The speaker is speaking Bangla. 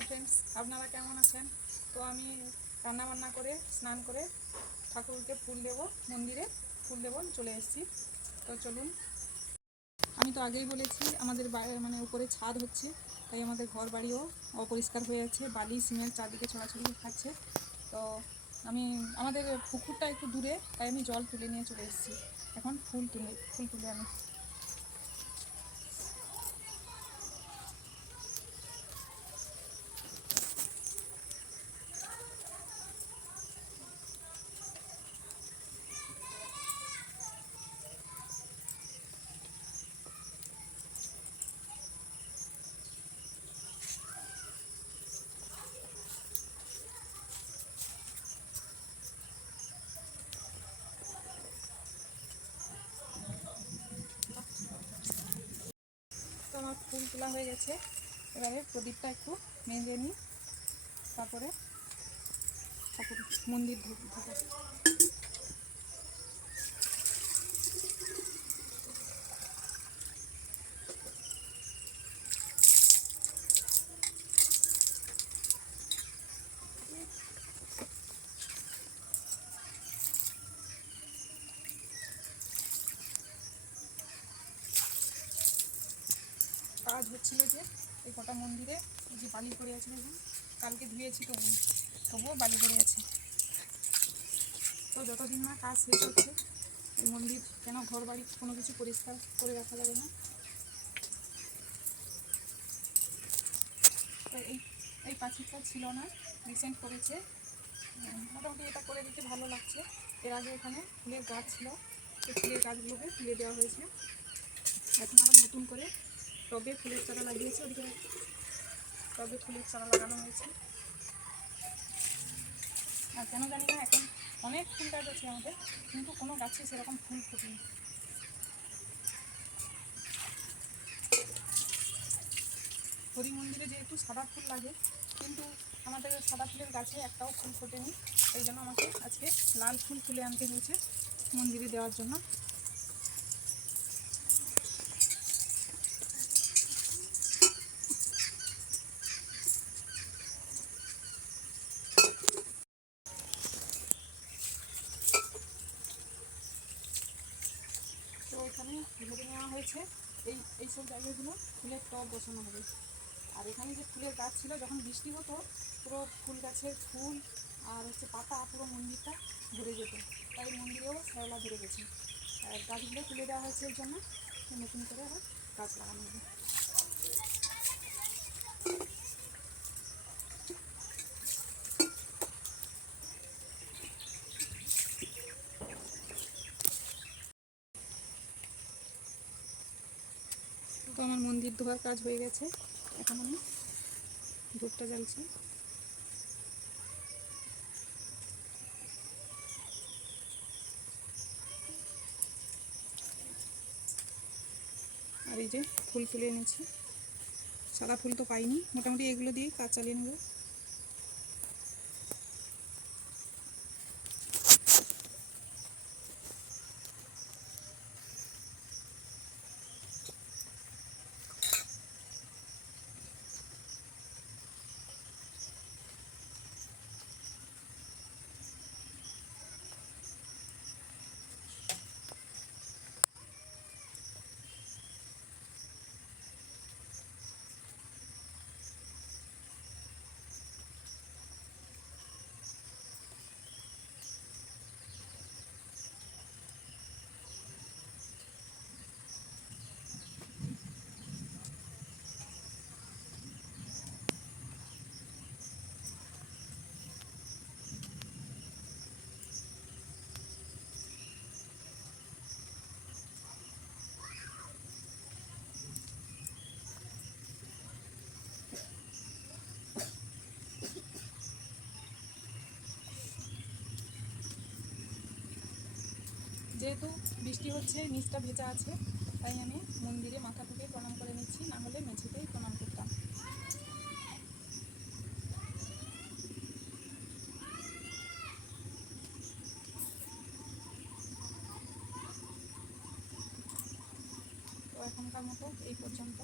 হাই ফ্রেন্ডস আপনারা কেমন আছেন? তো আমি রান্না বান্না করে, স্নান করে ঠাকুরকে ফুল দেব, মন্দিরে ফুল দেব, চলে এসেছি। তো চলুন। আমি তো আগেই বলেছি, আমাদের মানে উপরে ছাদ হচ্ছে, তাই আমাদের ঘর বাড়িও অপরিষ্কার হয়ে আছে, বালি, সিমেন্ট চারদিকে ছড়াছড়ি খাচ্ছে তো আমি, আমাদের পুকুরটা একটু দূরে, তাই আমি জল তুলে নিয়ে চলে এসেছি। এখন ফুল তুলে ফুল তুলে আমি আমার ফুল তোলা হয়ে গেছে। এবারে প্রদীপটা একটু মেজে নিই। তারপরে মন্দির ঢুক- হচ্ছিল যে এই কটা মন্দিরে যে বালি পড়ে আছে দেখুন, কালকে ধুয়েছি তো তবুও বালি পড়ে আছে। তো যতদিন না কাজ শেষ হচ্ছে, এই মন্দির কেন ঘর বাড়ি কোনো কিছু পরিষ্কার করে রাখা যাবে না? তো এই এই পাঁচিরটা ছিল না রিসেন্ট করেছে। মোটামুটি এটা করে দিতে ভালো লাগছে। এর আগে এখানে ফুলের গাছ ছিল, সেই ফুলের গাছগুলোকে তুলে দেওয়া হয়েছে। এখন আবার নতুন করে টবে ফুলের চারা লাগিয়েছে, ওদিকে টবে ফুলের চারা লাগানো হয়েছে। আর কেন জানি না, এখন অনেক ফুল গাছ আছে আমাদের, কিন্তু কোনো গাছে সেরকম ফুল ফোটেনি। হরি মন্দিরে যেহেতু সাদা ফুল লাগে, কিন্তু আমাদের সাদা ফুলের গাছে একটাও ফুল ফোটেনি এই জন্য আমাকে আজকে লাল ফুল তুলে আনতে হয়েছে মন্দিরে দেওয়ার জন্য। তো এখানে ধরে নেওয়া হয়েছে। এই এইসব জায়গাগুলো ফুলের টব বসানো হবে। আর এখানে যে ফুলের গাছ ছিল, যখন বৃষ্টি হতো, পুরো ফুল গাছের ফুল আর হচ্ছে পাতা, পুরো মন্দিরটা ঘুরে যেত। তাই মন্দিরেও শ্যাওলা ধরে গেছে। আর গাছগুলো তুলে দেওয়া হয়েছে এর জন্য। নতুন করে আবার গাছ লাগানো হবে। আমার মন্দির ধোয়ার কাজ হয়ে গেছে। এখন আমি ধূপটা জ্বালছি। আর এই যে ফুল তুলে এনেছি। সাদা ফুল তো পাইনি। মোটামুটি এগুলো দিয়ে কাজ চালিয়ে নেব। যেহেতু বৃষ্টি হচ্ছে, নিচটা ভেজা আছে, তাই আমি মন্দিরে মাথা থেকে প্রণাম করে নিচ্ছি, না হলে মেঝেতেই প্রণাম করতাম। তো এখনকার মতো এই পর্যন্ত।